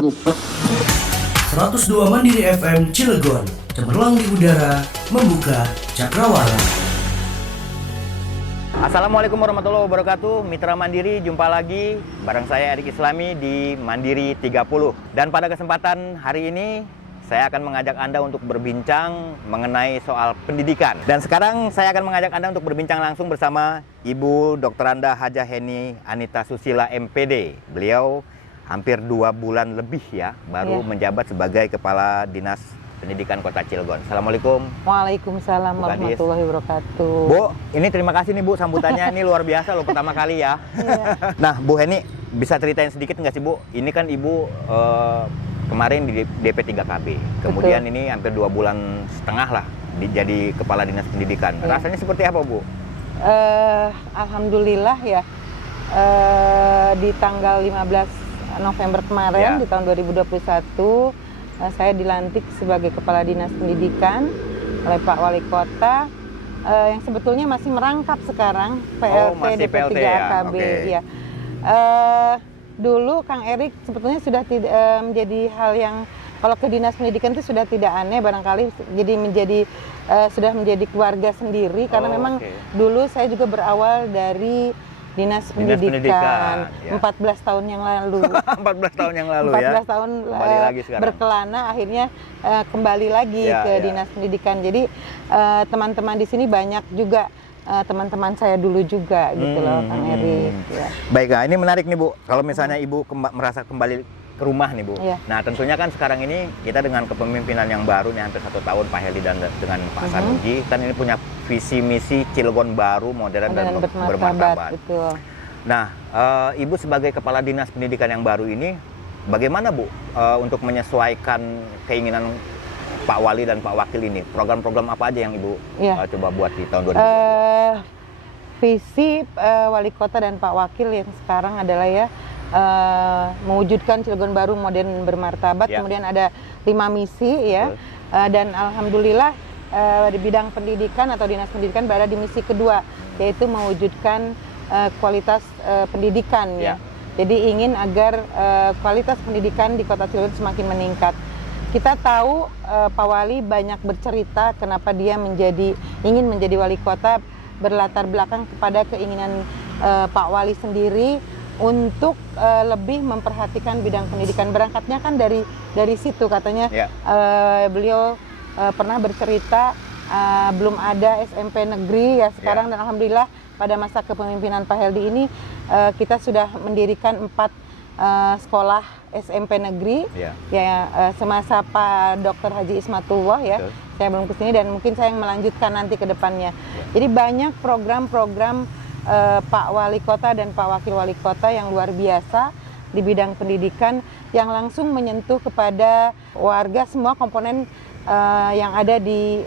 102 Mandiri FM Cilegon, cemerlang di udara, membuka cakrawala. Assalamualaikum warahmatullahi wabarakatuh. Mitra Mandiri, jumpa lagi bareng saya Erik Islami di Mandiri 30. Dan pada kesempatan hari ini saya akan mengajak Anda untuk berbincang mengenai soal pendidikan. Dan sekarang saya akan mengajak Anda untuk berbincang langsung bersama Ibu Dr. Anda Hajah Heni Anita Susila MPD. Beliau hampir 2 bulan lebih ya baru menjabat sebagai Kepala Dinas Pendidikan Kota Cilegon. Assalamualaikum. Waalaikumsalam warahmatullahi wabarakatuh. Bu, ini terima kasih nih Bu sambutannya. Ini luar biasa loh pertama kali ya. Nah Bu Heni, bisa ceritain sedikit nggak sih Bu? Ini kan Ibu kemarin di DP 3KB. Kemudian ini hampir 2 bulan setengah lah jadi Kepala Dinas Pendidikan. Rasanya seperti apa Bu? Alhamdulillah ya. Di tanggal 15 November kemarin di tahun 2021 saya dilantik sebagai Kepala Dinas Pendidikan oleh Pak Wali Kota yang sebetulnya masih merangkap sekarang PLT DP 3KB ya. Dulu Kang Erik sebetulnya sudah tidak menjadi hal yang kalau ke Dinas Pendidikan itu sudah tidak aneh, barangkali jadi sudah menjadi keluarga sendiri karena memang dulu saya juga berawal dari Dinas Pendidikan ya. 14 tahun yang lalu. 14 tahun yang lalu 14 tahun berkelana akhirnya kembali lagi ke Dinas Pendidikan. Jadi teman-teman di sini banyak juga teman-teman saya dulu juga gitu loh Kang Erik ya. Baik, nah ini menarik nih Bu. Kalau misalnya Ibu merasa kembali ke rumah nih Bu. Nah tentunya kan sekarang ini kita dengan kepemimpinan yang baru nih hampir 1 tahun Pak Heli dan dengan Pak Sanuji kan ini punya visi misi Cilegon baru, modern dan bermartabat. Betul. Nah Ibu sebagai Kepala Dinas Pendidikan yang baru ini bagaimana Bu untuk menyesuaikan keinginan Pak Wali dan Pak Wakil ini? Program-program apa aja yang Ibu coba buat di tahun 2022? Visi Wali Kota dan Pak Wakil yang sekarang adalah mewujudkan Cilegon baru modern bermartabat. Kemudian ada 5 misi ya. Dan alhamdulillah di bidang pendidikan atau Dinas Pendidikan berada di misi kedua, yaitu mewujudkan kualitas pendidikan ya. Jadi ingin agar kualitas pendidikan di Kota Cilegon semakin meningkat. Kita tahu Pak Wali banyak bercerita kenapa dia ingin menjadi wali kota, berlatar belakang kepada keinginan Pak Wali sendiri untuk lebih memperhatikan bidang pendidikan. Berangkatnya kan dari situ katanya. Beliau pernah bercerita belum ada SMP negeri ya sekarang dan alhamdulillah pada masa kepemimpinan Pak Heldi ini kita sudah mendirikan 4 sekolah SMP negeri semasa Pak Dr. Haji Ismatullah ya. Saya belum kesini dan mungkin saya yang melanjutkan nanti ke depannya. Jadi banyak program-program Pak Wali Kota dan Pak Wakil Wali Kota yang luar biasa di bidang pendidikan yang langsung menyentuh kepada warga semua komponen yang ada di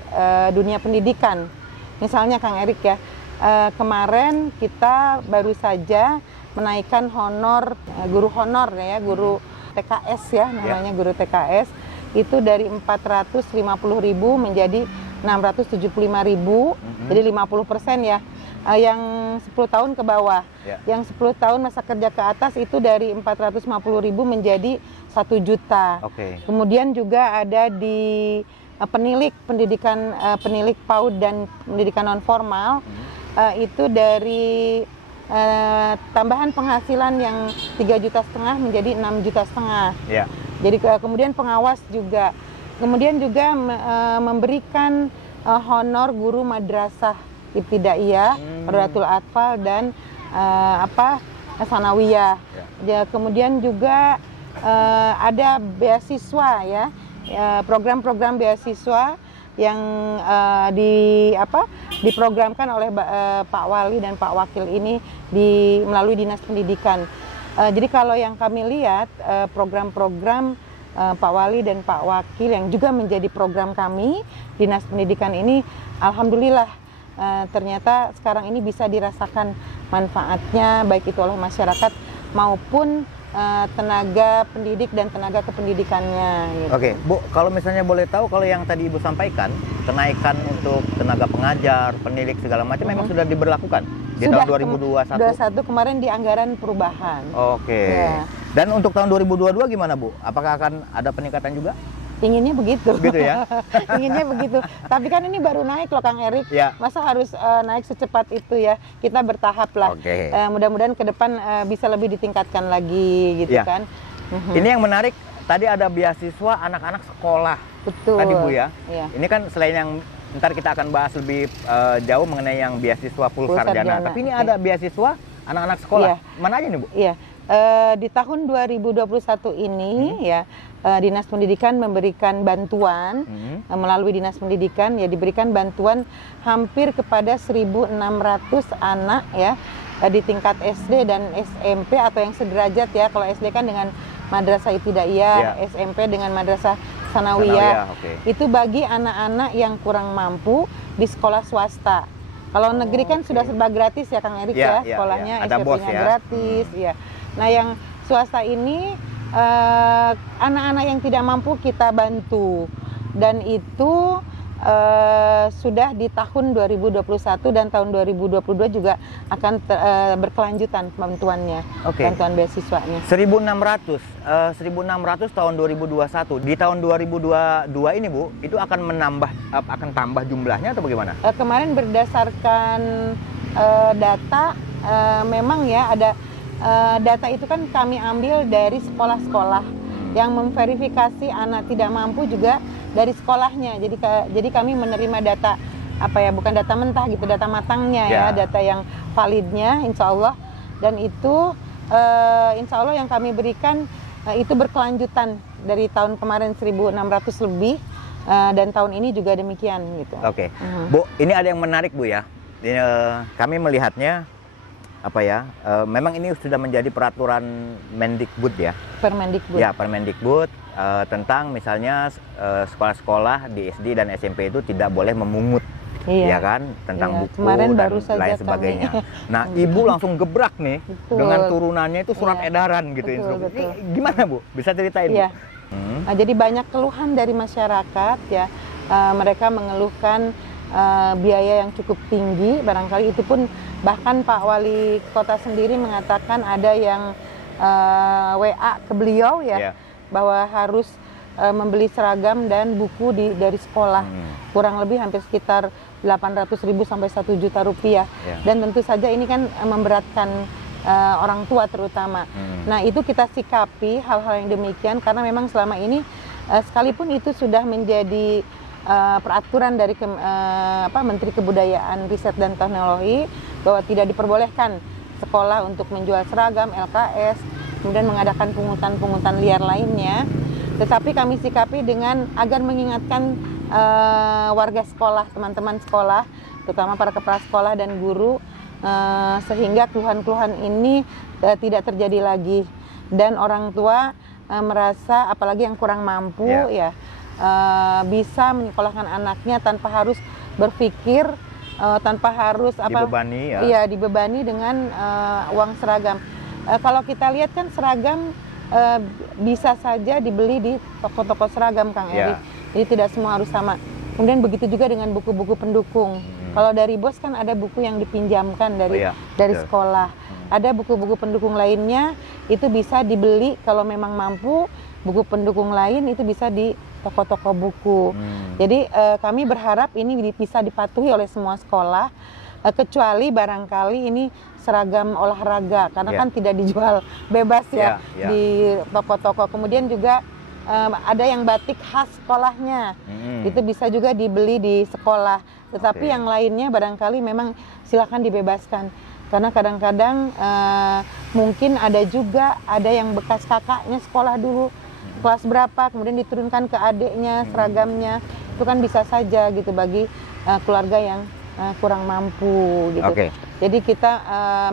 dunia pendidikan. Misalnya Kang Erik ya, kemarin kita baru saja menaikkan honor guru honor ya, guru TKS ya namanya guru TKS itu dari 450.000 menjadi 675.000, jadi 50% ya. Yang 10 tahun ke bawah, yang 10 tahun masa kerja ke atas itu dari 450.000 menjadi 1 juta. Kemudian juga ada di penilik pendidikan, penilik PAUD dan pendidikan non formal itu dari tambahan penghasilan yang 3,5 juta menjadi 6,5 juta. Jadi kemudian pengawas juga, kemudian juga memberikan honor guru madrasah ibtidaiyah, Rodatul Atfal dan Sanawiyah. Kemudian juga ada beasiswa ya, program-program beasiswa yang diprogramkan oleh Pak Wali dan Pak Wakil ini melalui Dinas Pendidikan. Jadi kalau yang kami lihat program-program Pak Wali dan Pak Wakil yang juga menjadi program kami Dinas Pendidikan ini, alhamdulillah ternyata sekarang ini bisa dirasakan manfaatnya baik itu oleh masyarakat maupun tenaga pendidik dan tenaga kependidikannya. Gitu. Oke, Bu, kalau misalnya boleh tahu, kalau yang tadi Ibu sampaikan, kenaikan untuk tenaga pengajar, pendidik segala macam memang sudah diberlakukan di tahun 2021? 2021 kemarin di anggaran perubahan. Oke. Dan untuk tahun 2022 gimana Bu? Apakah akan ada peningkatan juga? Inginnya begitu. Gitu ya? Inginnya begitu. Tapi kan ini baru naik loh Kang Erik. Ya. Masa harus naik secepat itu ya? Kita bertahap lah. Oke. Mudah-mudahan ke depan bisa lebih ditingkatkan lagi gitu Ya. kan. Ini yang menarik, tadi ada beasiswa anak-anak sekolah. Betul. Tadi Bu ya. Iya. Ini kan selain yang ntar kita akan bahas lebih jauh mengenai yang beasiswa full sarjana. Tapi ini ada beasiswa anak-anak sekolah. Iya. Mana aja nih Bu? Iya. Di tahun 2021 ini ya Dinas Pendidikan memberikan bantuan melalui Dinas Pendidikan ya diberikan bantuan hampir kepada 1.600 anak ya di tingkat SD dan SMP atau yang sederajat ya. Kalau SD kan dengan Madrasah Ibtidaiyah, SMP dengan Madrasah Sanawiyah. Okay. Itu bagi anak-anak yang kurang mampu di sekolah swasta. Kalau negeri kan sudah serba gratis ya Kang Erik ya sekolahnya, SPP-nya gratis ya. Nah yang swasta ini anak-anak yang tidak mampu kita bantu dan itu sudah di tahun 2021 dan tahun 2022 juga akan berkelanjutan bantuannya, bantuan beasiswanya. 1.600 tahun 2021. Di tahun 2022 ini Bu, itu akan tambah jumlahnya atau bagaimana? Kemarin berdasarkan data memang ya ada data itu kan kami ambil dari sekolah-sekolah yang memverifikasi anak tidak mampu juga dari sekolahnya. Jadi kami menerima data bukan data mentah gitu, data matangnya ya, data yang validnya insya Allah. Dan itu insya Allah yang kami berikan itu berkelanjutan dari tahun kemarin 1.600 lebih dan tahun ini juga demikian gitu. Oke. Bu, ini ada yang menarik Bu ya. Kami melihatnya memang ini sudah menjadi peraturan Mendikbud ya. Permendikbud. Ya, Permendikbud tentang misalnya sekolah-sekolah di SD dan SMP itu tidak boleh memungut, ya kan, tentang buku kemarin dan baru saja lain sebagainya. kami. Nah, Ibu langsung gebrak nih dengan turunannya itu surat edaran gitu. Betul. Ini gimana Bu? Bisa ceritain Bu? Nah, jadi banyak keluhan dari masyarakat ya. Mereka mengeluhkan biaya yang cukup tinggi, barangkali itu pun bahkan Pak Wali Kota sendiri mengatakan ada yang WA ke beliau ya bahwa harus membeli seragam dan buku dari sekolah kurang lebih hampir sekitar 800.000 sampai 1 juta rupiah dan tentu saja ini kan memberatkan orang tua terutama. Nah itu kita sikapi hal-hal yang demikian karena memang selama ini sekalipun itu sudah menjadi peraturan dari Menteri Kebudayaan, Riset dan Teknologi bahwa tidak diperbolehkan sekolah untuk menjual seragam, LKS, kemudian mengadakan pungutan-pungutan liar lainnya. Tetapi kami sikapi dengan agar mengingatkan warga sekolah, teman-teman sekolah, terutama para kepala sekolah dan guru, sehingga keluhan-keluhan ini tidak terjadi lagi dan orang tua merasa apalagi yang kurang mampu bisa menyekolahkan anaknya tanpa harus berpikir, tanpa harus dibebani dengan uang seragam. Kalau kita lihat kan seragam bisa saja dibeli di toko-toko seragam Kang Erik. Jadi tidak semua harus sama. Kemudian begitu juga dengan buku-buku pendukung. Kalau dari BOS kan ada buku yang dipinjamkan dari sekolah. Ada buku-buku pendukung lainnya itu bisa dibeli kalau memang mampu. Buku pendukung lain itu bisa di toko-toko buku. Jadi kami berharap ini bisa dipatuhi oleh semua sekolah, kecuali barangkali ini seragam olahraga karena kan tidak dijual bebas di toko-toko. Kemudian juga ada yang batik khas sekolahnya, itu bisa juga dibeli di sekolah. Tetapi yang lainnya barangkali memang silakan dibebaskan karena kadang-kadang mungkin ada yang bekas kakaknya sekolah dulu kelas berapa, kemudian diturunkan ke adiknya seragamnya, itu kan bisa saja gitu bagi keluarga yang kurang mampu gitu. Jadi kita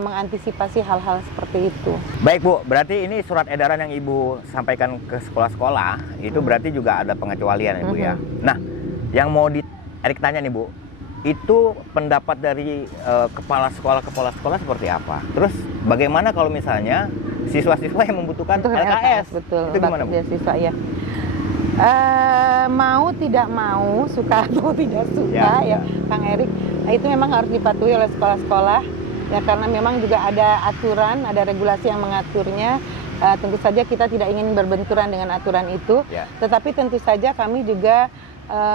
mengantisipasi hal-hal seperti itu. Baik Bu, berarti ini surat edaran yang Ibu sampaikan ke sekolah-sekolah itu berarti juga ada pengecualian ya Bu ya. Nah, yang mau Erik tanya nih Bu, itu pendapat dari kepala sekolah seperti apa? Terus bagaimana kalau misalnya siswa-siswa yang membutuhkan LKS? Betul, itu gimana Bu? Siswa ya. Mau tidak mau, suka atau tidak suka Kang Erik, itu memang harus dipatuhi oleh sekolah-sekolah ya karena memang juga ada aturan, ada regulasi yang mengaturnya Tentu saja kita tidak ingin berbenturan dengan aturan itu, tetapi tentu saja kami juga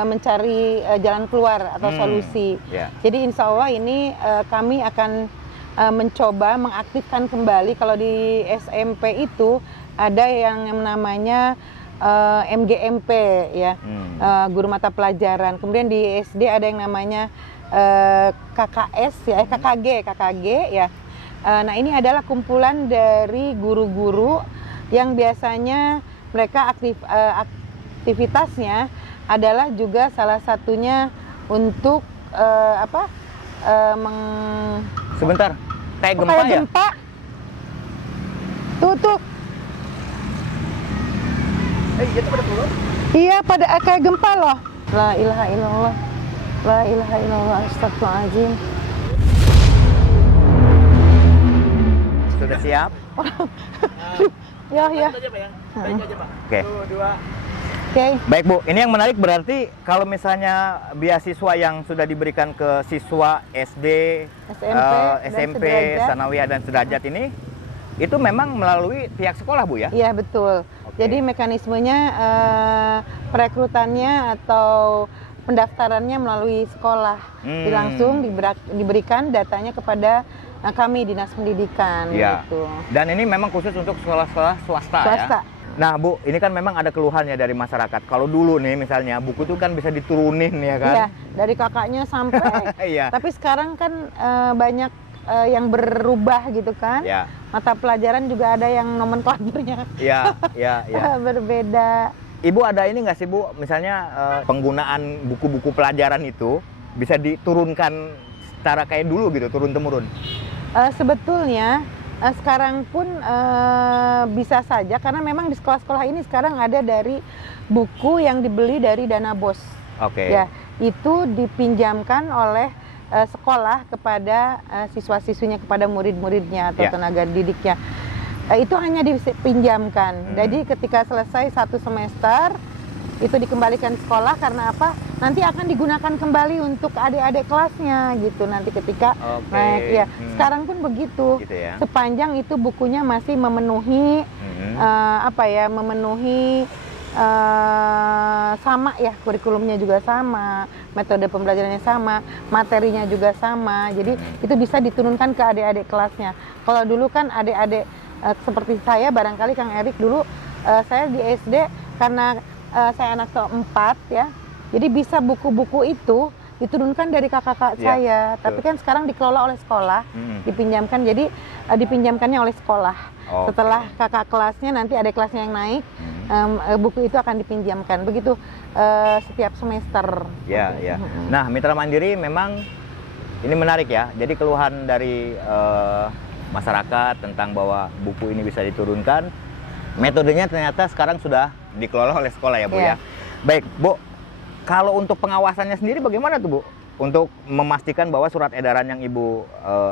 mencari jalan keluar atau solusi. Jadi insya Allah ini kami akan mencoba mengaktifkan kembali. Kalau di SMP itu ada yang namanya MGMP ya, guru mata pelajaran. Kemudian di SD ada yang namanya KKS ya, KKG ya. Nah ini adalah kumpulan dari guru-guru yang biasanya mereka aktivitasnya adalah juga salah satunya untuk Sebentar, kayak gempa ya? Gempa. Tuh. Itu pada keluar? Iya, pada kayak gempa loh. La ilaha illallah. La ilaha illallah, astagfirullahaladzim. Sudah siap? Ya. Baik aja, Pak. Oke. 1, 2. Oke. Baik Bu, ini yang menarik berarti kalau misalnya beasiswa yang sudah diberikan ke siswa SD, SMP, Sanawiyah dan Sederajat ini, itu memang melalui pihak sekolah Bu ya? Iya betul. Jadi mekanismenya perekrutannya atau pendaftarannya melalui sekolah, langsung diberikan datanya kepada kami Dinas Pendidikan. Gitu. Dan ini memang khusus untuk sekolah-sekolah swasta ya? Nah Bu, ini kan memang ada keluhannya dari masyarakat. Kalau dulu nih misalnya buku itu kan bisa diturunin ya kan? Iya, dari kakaknya sampai. Tapi sekarang kan banyak yang berubah gitu kan? Mata pelajaran juga ada yang nomenklaturnya. Berbeda. Ibu ada ini nggak sih Bu, misalnya penggunaan buku-buku pelajaran itu bisa diturunkan secara kayak dulu gitu, turun-temurun? Sebetulnya sekarang pun bisa saja, karena memang di sekolah-sekolah ini sekarang ada dari buku yang dibeli dari dana BOS. Ya, itu dipinjamkan oleh sekolah kepada siswa-siswinya, kepada murid-muridnya atau tenaga didiknya. Itu hanya dipinjamkan. Jadi ketika selesai 1 semester itu dikembalikan sekolah, karena apa? Nanti akan digunakan kembali untuk adik-adik kelasnya gitu. Nanti ketika naik ya. Sekarang pun begitu. Sepanjang itu bukunya masih memenuhi memenuhi sama ya, kurikulumnya juga sama, metode pembelajarannya sama, materinya juga sama. Jadi itu bisa diturunkan ke adik-adik kelasnya. Kalau dulu kan adik-adik seperti saya, barangkali Kang Erik dulu, saya di SD karena saya anak keempat ya, jadi bisa buku-buku itu diturunkan dari kakak-kakak saya. Tapi kan sekarang dikelola oleh sekolah, dipinjamkan, jadi dipinjamkannya oleh sekolah. Setelah kakak kelasnya, nanti adik kelasnya yang naik, buku itu akan dipinjamkan. Begitu setiap semester. Nah, Mitra Mandiri memang ini menarik ya. Jadi keluhan dari masyarakat tentang bahwa buku ini bisa diturunkan, metodenya ternyata sekarang sudah dikelola oleh sekolah ya Bu ya. Baik Bu, kalau untuk pengawasannya sendiri bagaimana tuh Bu? Untuk memastikan bahwa surat edaran yang Ibu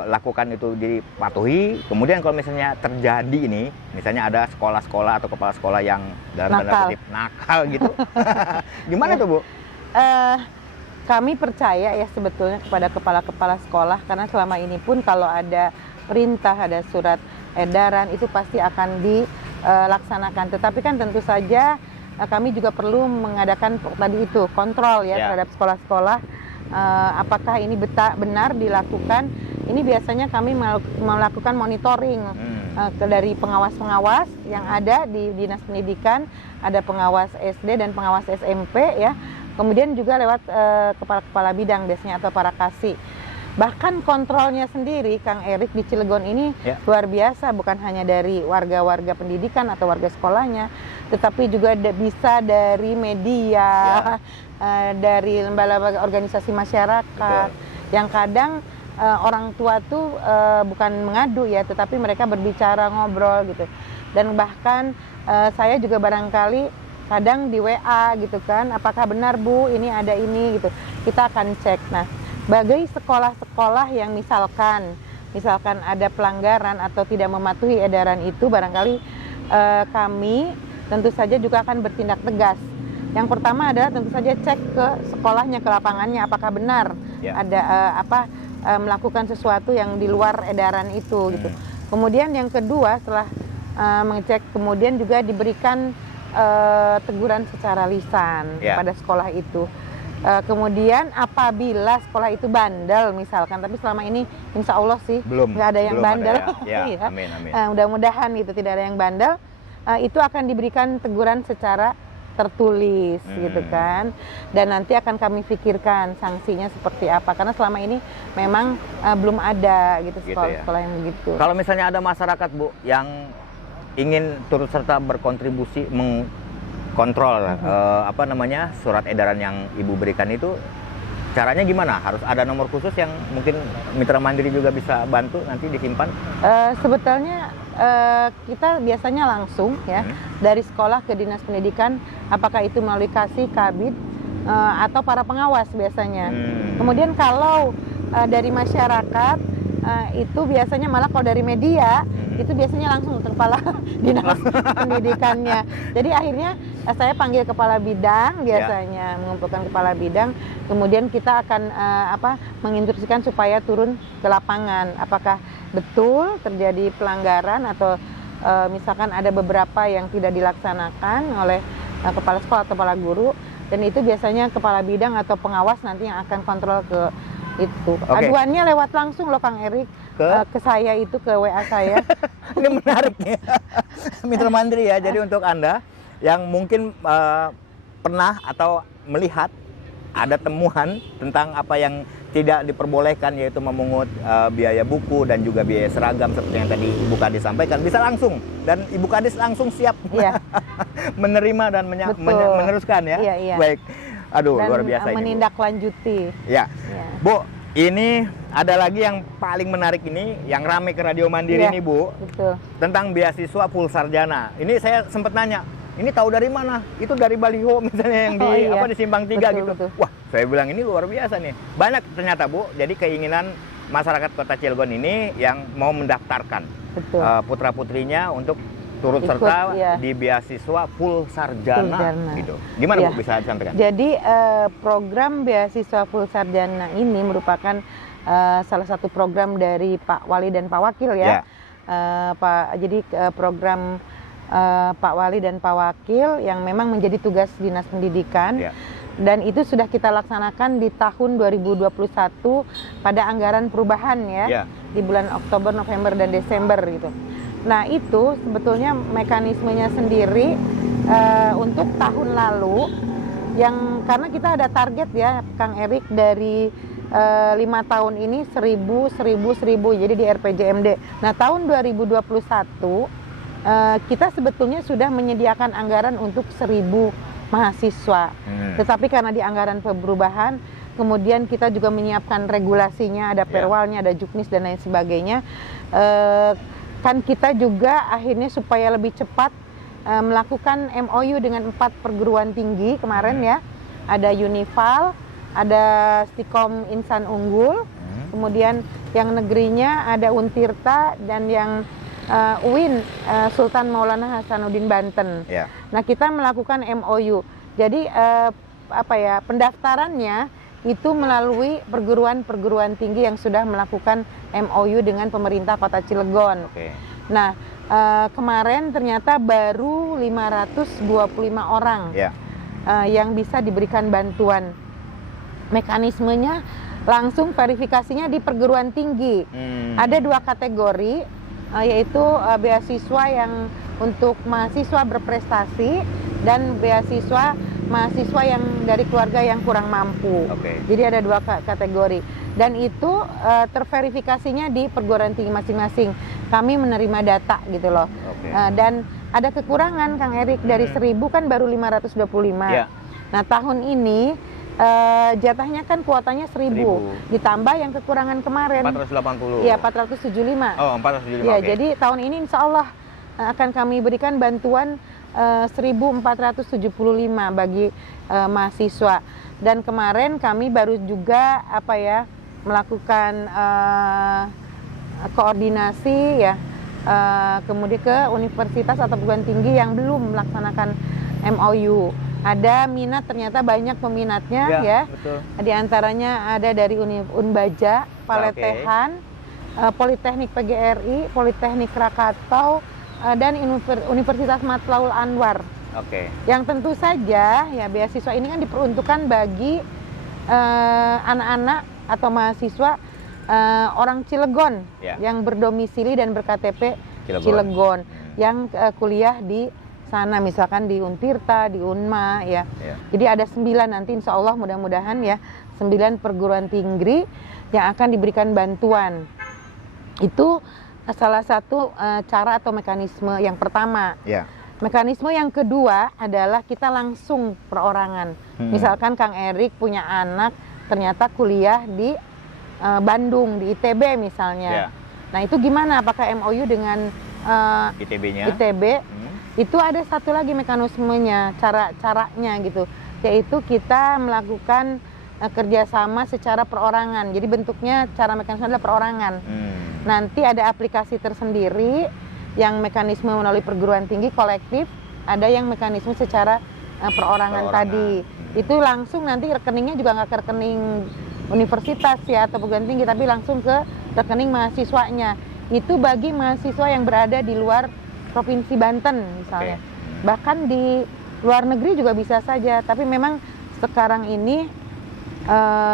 lakukan itu dipatuhi. Kemudian kalau misalnya terjadi ini, misalnya ada sekolah-sekolah atau kepala sekolah yang dalam tanda kutip nakal gitu, gimana tuh Bu? Kami percaya ya sebetulnya kepada kepala-kepala sekolah, karena selama ini pun kalau ada perintah, ada surat edaran, itu pasti akan dilaksanakan. Tetapi kan tentu saja kami juga perlu mengadakan tadi itu kontrol ya terhadap sekolah-sekolah, apakah ini benar dilakukan. Ini biasanya kami melakukan monitoring dari pengawas-pengawas yang ada di Dinas Pendidikan, ada pengawas SD dan pengawas SMP ya. Kemudian juga lewat kepala-kepala bidang biasanya atau para kasih. Bahkan kontrolnya sendiri, Kang Erik, di Cilegon ini luar biasa, bukan hanya dari warga-warga pendidikan atau warga sekolahnya, tetapi juga bisa dari media, dari lembaga organisasi masyarakat, yang kadang orang tua tuh bukan mengadu ya, tetapi mereka berbicara, ngobrol gitu. Dan bahkan saya juga barangkali kadang di WA gitu kan, apakah benar Bu ini ada ini gitu, kita akan cek. Nah, bagi sekolah-sekolah yang misalkan ada pelanggaran atau tidak mematuhi edaran itu, barangkali kami tentu saja juga akan bertindak tegas. Yang pertama adalah tentu saja cek ke sekolahnya, ke lapangannya, apakah benar ada melakukan sesuatu yang di luar edaran itu gitu. Kemudian yang kedua, setelah mengecek, kemudian juga diberikan teguran secara lisan pada sekolah itu. Kemudian apabila sekolah itu bandel misalkan, tapi selama ini insya Allah sih nggak ada yang bandel. Ya, amin, amin. Mudah-mudahan gitu tidak ada yang bandel. Itu akan diberikan teguran secara tertulis gitu kan, dan nanti akan kami pikirkan sanksinya seperti apa, karena selama ini memang belum ada gitu sekolah-sekolah yang begitu. Kalau misalnya ada masyarakat Bu yang ingin turut serta berkontribusi kontrol surat edaran yang Ibu berikan itu, caranya gimana? Harus ada nomor khusus yang mungkin Mitra Mandiri juga bisa bantu nanti disimpan? Sebetulnya kita biasanya langsung ya dari sekolah ke Dinas Pendidikan, apakah itu melalui Kasih, Kabid, atau para pengawas biasanya. Kemudian kalau dari masyarakat itu biasanya malah kalau dari media itu biasanya langsung ke kepala dinas pendidikannya. Jadi akhirnya saya panggil kepala bidang biasanya, mengumpulkan kepala bidang, kemudian kita akan menginstruksikan supaya turun ke lapangan. Apakah betul terjadi pelanggaran atau misalkan ada beberapa yang tidak dilaksanakan oleh kepala sekolah atau kepala guru, dan itu biasanya kepala bidang atau pengawas nanti yang akan kontrol ke itu. Aduannya lewat langsung loh Kang Erik ke saya itu, ke WA saya. Ini menarik ya, Mitra Mandiri ya. Jadi untuk Anda yang mungkin pernah atau melihat ada temuan tentang apa yang tidak diperbolehkan, yaitu memungut biaya buku dan juga biaya seragam seperti yang tadi Ibu Kadis sampaikan, bisa langsung, dan Ibu Kadis langsung siap menerima dan meneruskan ya. Baik. Aduh, dan luar biasa ini, menindaklanjuti. Ya. Bu, ini ada lagi yang paling menarik ini, yang rame ke Radio Mandiri ini Bu. Betul. Tentang beasiswa full sarjana. Ini saya sempat nanya, ini tahu dari mana? Itu dari baliho misalnya yang di Simpang 3 gitu. Betul. Wah, saya bilang ini luar biasa nih. Banyak ternyata Bu, jadi keinginan masyarakat Kota Cilegon ini yang mau mendaftarkan putra-putrinya untuk turut serta di beasiswa full sarjana gitu. Gimana Bu bisa disampaikan? Jadi program beasiswa full sarjana ini merupakan salah satu program dari Pak Wali dan Pak Wakil ya. Jadi program Pak Wali dan Pak Wakil yang memang menjadi tugas Dinas Pendidikan. Dan itu sudah kita laksanakan di tahun 2021 pada anggaran perubahan di bulan Oktober, November, dan Desember gitu. Nah itu sebetulnya mekanismenya sendiri untuk tahun lalu, yang karena kita ada target ya Kang Erik dari 5 tahun ini 1000, jadi di RPJMD. Nah tahun 2021 kita sebetulnya sudah menyediakan anggaran untuk 1000 mahasiswa. Tetapi karena di anggaran perubahan, kemudian kita juga menyiapkan regulasinya, ada perwalnya, ada juknis dan lain sebagainya. Kan kita juga akhirnya supaya lebih cepat melakukan MOU dengan 4 perguruan tinggi kemarin ya. Ada Unival, ada Stikom Insan Unggul, kemudian yang negerinya ada Untirta, dan yang UIN Sultan Maulana Hasanuddin Banten. Nah kita melakukan MOU. Jadi pendaftarannya itu melalui perguruan-perguruan tinggi yang sudah melakukan MOU dengan pemerintah Kota Cilegon. Nah, kemarin ternyata baru 525 orang yang bisa diberikan bantuan. Mekanismenya langsung verifikasinya di perguruan tinggi. Ada 2 kategori, yaitu beasiswa yang untuk mahasiswa berprestasi dan beasiswa mahasiswa yang dari keluarga yang kurang mampu. Jadi ada 2 kategori, dan itu terverifikasinya di perguruan tinggi masing-masing. Kami menerima data gitu loh. Dan ada kekurangan Kang Erik, dari 1000 kan baru 525. Nah tahun ini jatahnya kan kuotanya 1000. Ditambah yang kekurangan kemarin 480. Iya 475. Oh 475. Ya jadi tahun ini insya Allah akan kami berikan bantuan 1475 bagi mahasiswa. Dan kemarin kami baru juga melakukan koordinasi ya, kemudian ke universitas atau perguruan tinggi yang belum melaksanakan MOU. Ada minat, ternyata banyak peminatnya ya. Betul. Di antaranya ada dari Unbaja, Paletehan, Politeknik PGRI, Politeknik Krakatau, dan Universitas Matlaul Anwar. Oke. Yang tentu saja ya beasiswa ini kan diperuntukkan bagi anak-anak atau mahasiswa orang Cilegon yang berdomisili dan berKTP Cilegon yang kuliah di sana, misalkan di Untirta, di Unma ya. Jadi ada 9 nanti insya Allah mudah-mudahan ya, 9 perguruan tinggi yang akan diberikan bantuan. Itu salah satu cara atau mekanisme yang pertama. Mekanisme yang kedua adalah kita langsung perorangan. Misalkan Kang Erik punya anak ternyata kuliah di Bandung, di ITB misalnya. Nah itu gimana? Apakah MOU dengan ITB? Itu ada satu lagi mekanismenya, caranya gitu. Yaitu kita melakukan kerjasama secara perorangan. Jadi bentuknya cara mekanisme adalah perorangan. Nanti ada aplikasi tersendiri yang mekanisme melalui perguruan tinggi kolektif, ada yang mekanisme secara perorangan tadi. Itu langsung nanti rekeningnya juga nggak ke rekening universitas ya atau perguruan tinggi, tapi langsung ke rekening mahasiswanya. Itu bagi mahasiswa yang berada di luar Provinsi Banten misalnya. Bahkan di luar negeri juga bisa saja, tapi memang sekarang ini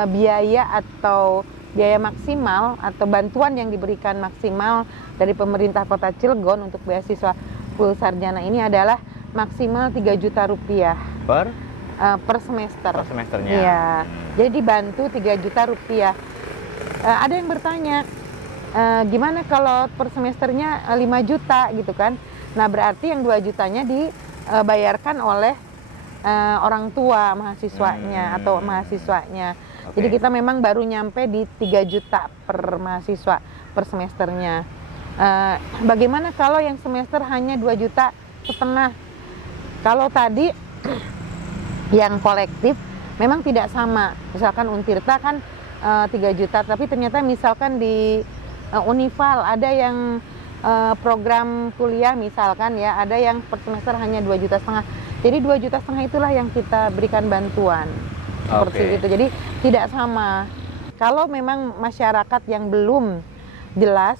biaya atau biaya maksimal atau bantuan yang diberikan maksimal dari pemerintah Kota Cilegon untuk beasiswa full sarjana ini adalah maksimal 3 juta rupiah per semester. Per semesternya. Iya. Jadi dibantu 3 juta rupiah. Ada yang bertanya, gimana kalau per semesternya 5 juta gitu kan? Nah berarti yang 2 jutanya dibayarkan oleh orang tua mahasiswanya atau mahasiswanya. Jadi kita memang baru nyampe di 3 juta per mahasiswa per semesternya. Bagaimana kalau yang semester hanya 2,5 juta? Kalau tadi yang kolektif memang tidak sama. Misalkan Untirta kan 3 juta, tapi ternyata misalkan di Unival ada yang program kuliah misalkan ya, ada yang per semester hanya 2,5 juta. Jadi 2,5 juta itulah yang kita berikan bantuan. Seperti itu. Jadi tidak sama. Kalau memang masyarakat yang belum jelas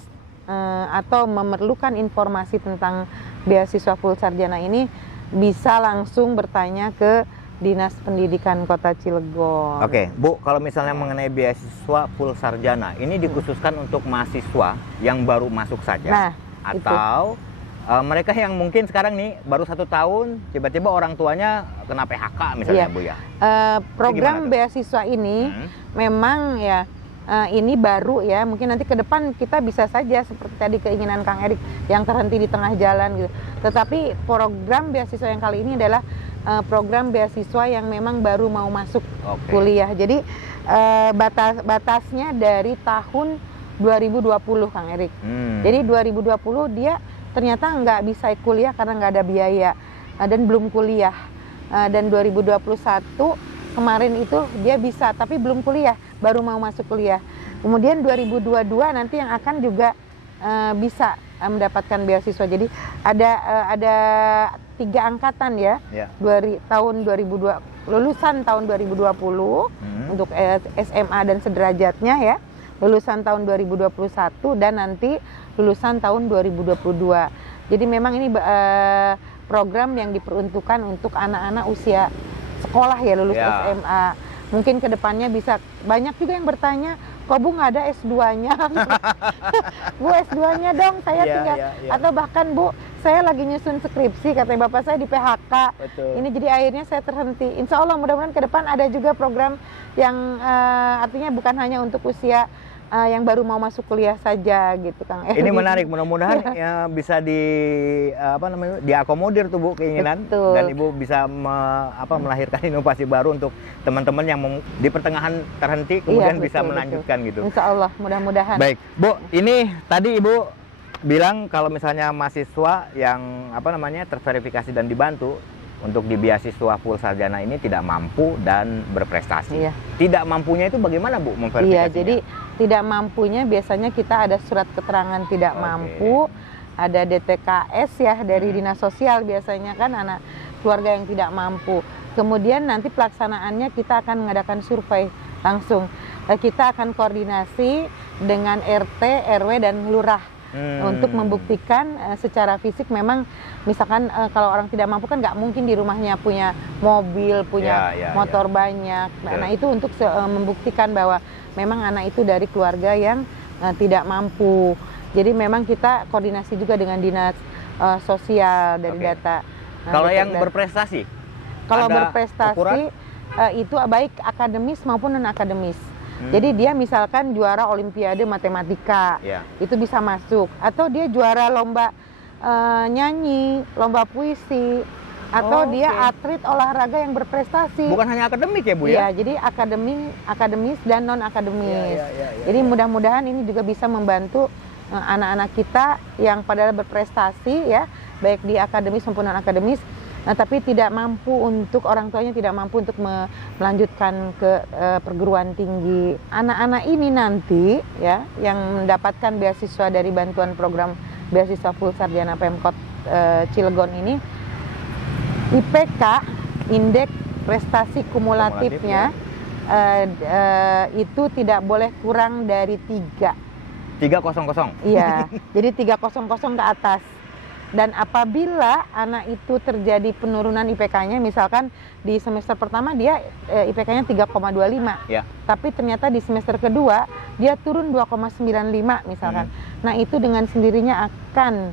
atau memerlukan informasi tentang beasiswa full sarjana ini, bisa langsung bertanya ke Dinas Pendidikan Kota Cilegon. Bu, kalau misalnya mengenai beasiswa full sarjana, ini dikhususkan untuk mahasiswa yang baru masuk saja, atau mereka yang mungkin sekarang nih baru 1 tahun, tiba-tiba orang tuanya kena PHK misalnya, Bu ya. Program beasiswa ini memang ya ini baru ya, mungkin nanti ke depan kita bisa saja seperti tadi keinginan Kang Erik yang terhenti di tengah jalan gitu. Tetapi program beasiswa yang kali ini adalah program beasiswa yang memang baru mau masuk kuliah. Jadi batasnya dari tahun 2020 Kang Erik. Jadi 2020 dia ternyata nggak bisa kuliah karena nggak ada biaya dan belum kuliah. Dan 2021 kemarin itu dia bisa tapi belum kuliah, baru mau masuk kuliah. Kemudian 2022 nanti yang akan juga bisa mendapatkan beasiswa. Jadi ada 3 angkatan ya. Tahun 2020 lulusan tahun 2020 untuk SMA dan sederajatnya ya. Lulusan tahun 2021 dan nanti lulusan tahun 2022. Jadi memang ini program yang diperuntukkan untuk anak-anak usia sekolah ya, lulus SMA. Mungkin kedepannya bisa, banyak juga yang bertanya, kok Bu nggak ada S2-nya? Bu S2-nya dong, saya tinggal. Atau bahkan Bu, saya lagi nyusun skripsi, katanya Bapak saya di PHK. Ini jadi akhirnya saya terhenti. Insya Allah mudah-mudahan ke depan ada juga program yang artinya bukan hanya untuk usia yang baru mau masuk kuliah saja gitu Kang. Ini menarik, mudah-mudahan ya bisa diakomodir tuh Bu keinginan. Dan Ibu bisa melahirkan inovasi baru untuk teman-teman yang di pertengahan terhenti kemudian bisa melanjutkan gitu. Insya Allah mudah-mudahan. Baik Bu, ini tadi Ibu bilang kalau misalnya mahasiswa yang terverifikasi dan dibantu untuk di beasiswa full sarjana ini tidak mampu dan berprestasi. Tidak mampunya itu bagaimana Bu memverifikasinya? Jadi tidak mampunya biasanya kita ada surat keterangan tidak mampu, ada DTKS ya dari Dinas Sosial biasanya kan anak keluarga yang tidak mampu. Kemudian nanti pelaksanaannya kita akan mengadakan survei langsung. Kita akan koordinasi dengan RT, RW dan lurah. untuk membuktikan secara fisik memang misalkan kalau orang tidak mampu kan nggak mungkin di rumahnya punya mobil, punya motor banyak. Nah itu untuk membuktikan bahwa memang anak itu dari keluarga yang tidak mampu. Jadi memang kita koordinasi juga dengan dinas sosial dari data. Kalau yang berprestasi? Kalau berprestasi itu baik akademis maupun non akademis. Jadi dia misalkan juara olimpiade matematika, itu bisa masuk. Atau dia juara lomba nyanyi, lomba puisi, atau dia atlet olahraga yang berprestasi. Bukan hanya akademik ya Bu ya? Iya, jadi akademis dan non akademis. Jadi mudah-mudahan ini juga bisa membantu anak-anak kita yang padahal berprestasi ya, baik di akademis maupun non akademis, tapi tidak mampu untuk orang tuanya tidak mampu untuk melanjutkan ke perguruan tinggi. Anak-anak ini nanti ya yang mendapatkan beasiswa dari bantuan program beasiswa full sarjana Pemkot Cilegon ini, IPK indeks prestasi kumulatifnya itu tidak boleh kurang dari 300. Iya, jadi 300 ke atas. Dan apabila anak itu terjadi penurunan IPK-nya, misalkan di semester pertama dia IPK-nya 3,25, tapi ternyata di semester kedua dia turun 2,95 misalkan. Nah itu dengan sendirinya akan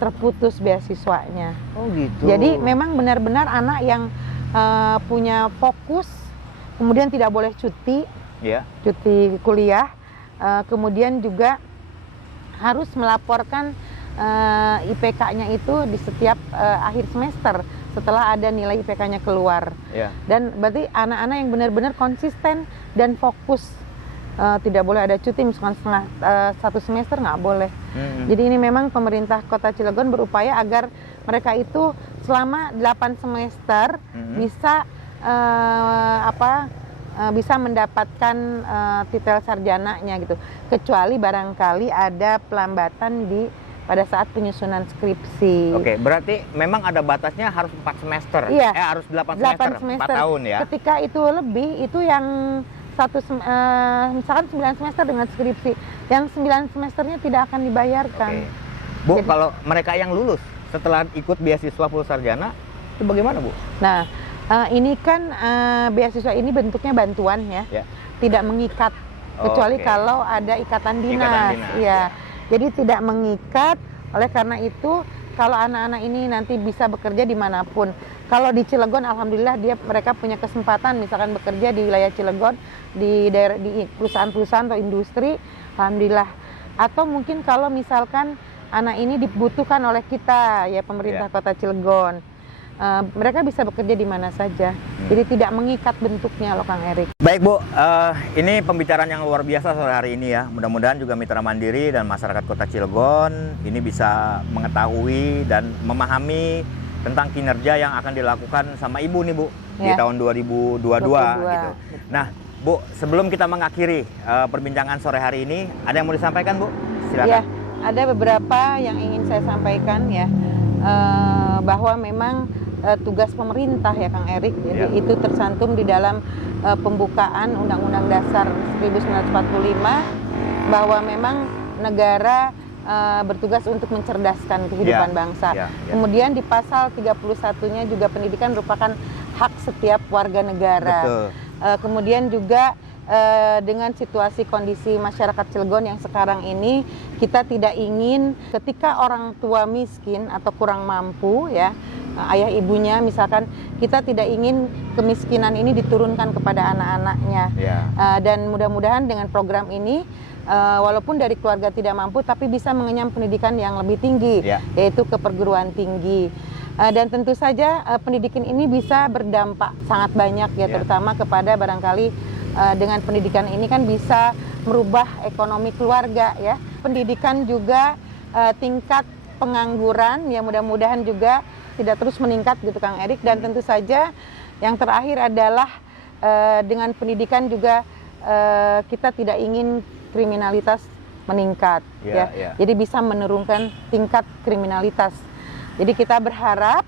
terputus beasiswanya. Oh gitu. Jadi memang benar-benar anak yang punya fokus, kemudian tidak boleh cuti kuliah, kemudian juga harus melaporkan IPK-nya itu di setiap akhir semester setelah ada nilai IPK-nya keluar. Dan berarti anak-anak yang benar-benar konsisten dan fokus, tidak boleh ada cuti misalkan satu semester nggak boleh. Jadi ini memang pemerintah Kota Cilegon berupaya agar mereka itu selama 8 semester bisa bisa mendapatkan titel sarjananya gitu. Kecuali barangkali ada pelambatan pada saat penyusunan skripsi. Oke, berarti memang ada batasnya harus 4 semester. Iya. Harus 8 semester, 4 tahun ya. Ketika itu lebih, itu yang misalkan 9 semester dengan skripsi, yang 9 semesternya tidak akan dibayarkan. Bu, jadi, kalau mereka yang lulus setelah ikut beasiswa full sarjana, itu bagaimana Bu? Nah, ini kan beasiswa ini bentuknya bantuan ya, tidak mengikat, kecuali kalau ada ikatan dinas. Jadi tidak mengikat. Oleh karena itu, kalau anak-anak ini nanti bisa bekerja dimanapun. Kalau di Cilegon, alhamdulillah mereka punya kesempatan, misalkan bekerja di wilayah Cilegon, di perusahaan-perusahaan atau industri, alhamdulillah. Atau mungkin kalau misalkan anak ini dibutuhkan oleh kita, ya pemerintah Kota Cilegon, mereka bisa bekerja di mana saja. Jadi tidak mengikat bentuknya loh Kang Erik. Baik Bu, ini pembicaraan yang luar biasa sore hari ini ya. Mudah-mudahan juga Mitra Mandiri dan masyarakat Kota Cilegon ini bisa mengetahui dan memahami tentang kinerja yang akan dilakukan sama Ibu nih Bu di tahun 2022 gitu. Nah Bu, sebelum kita mengakhiri perbincangan sore hari ini, ada yang mau disampaikan Bu? Silakan. Ya, ada beberapa yang ingin saya sampaikan ya, bahwa memang tugas pemerintah ya Kang Erik, jadi itu tercantum di dalam pembukaan Undang-Undang Dasar 1945 bahwa memang negara bertugas untuk mencerdaskan kehidupan bangsa. Kemudian di pasal 31-nya juga pendidikan merupakan hak setiap warga negara. Kemudian juga dengan situasi kondisi masyarakat Cilegon yang sekarang ini, kita tidak ingin ketika orang tua miskin atau kurang mampu ya, ayah ibunya misalkan, kita tidak ingin kemiskinan ini diturunkan kepada anak-anaknya. Dan mudah-mudahan dengan program ini, walaupun dari keluarga tidak mampu tapi bisa mengenyam pendidikan yang lebih tinggi, yaitu ke perguruan tinggi. Dan tentu saja pendidikan ini bisa berdampak sangat banyak ya, terutama kepada barangkali dengan pendidikan ini kan bisa merubah ekonomi keluarga ya. Pendidikan juga tingkat pengangguran ya mudah-mudahan juga tidak terus meningkat gitu Kang Erik. Dan tentu saja yang terakhir adalah dengan pendidikan juga kita tidak ingin kriminalitas meningkat ya. Jadi bisa menurunkan tingkat kriminalitas. Jadi kita berharap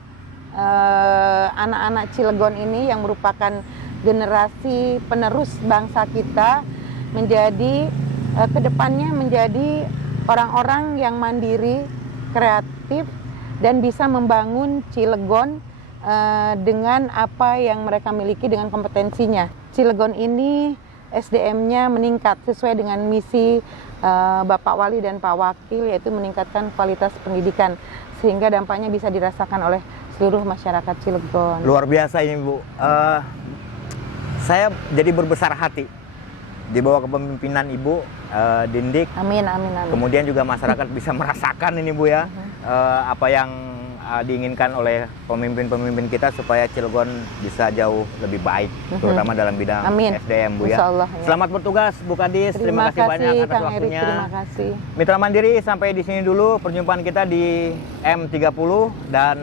anak-anak Cilegon ini yang merupakan generasi penerus bangsa kita menjadi kedepannya menjadi orang-orang yang mandiri, kreatif, dan bisa membangun Cilegon dengan apa yang mereka miliki dengan kompetensinya. Cilegon ini SDM-nya meningkat sesuai dengan misi Bapak Wali dan Pak Wakil, yaitu meningkatkan kualitas pendidikan sehingga dampaknya bisa dirasakan oleh seluruh masyarakat Cilegon. Luar biasa ini Bu. Saya jadi berbesar hati di bawah kepemimpinan Ibu Dindik. Amin, amin, amin. Kemudian juga masyarakat bisa merasakan ini Bu ya, apa yang diinginkan oleh pemimpin-pemimpin kita supaya Cilegon bisa jauh lebih baik, terutama dalam bidang SDM Bu ya. Insyaallah, ya. Selamat bertugas Bu Kadis, terima kasih banyak atas Kang Erik, waktunya. terima kasih. Mitra Mandiri, sampai di sini dulu perjumpaan kita di M30 dan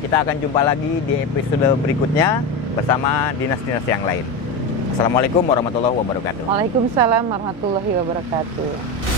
kita akan jumpa lagi di episode berikutnya bersama dinas-dinas yang lain. Assalamualaikum warahmatullahi wabarakatuh. Waalaikumsalam warahmatullahi wabarakatuh.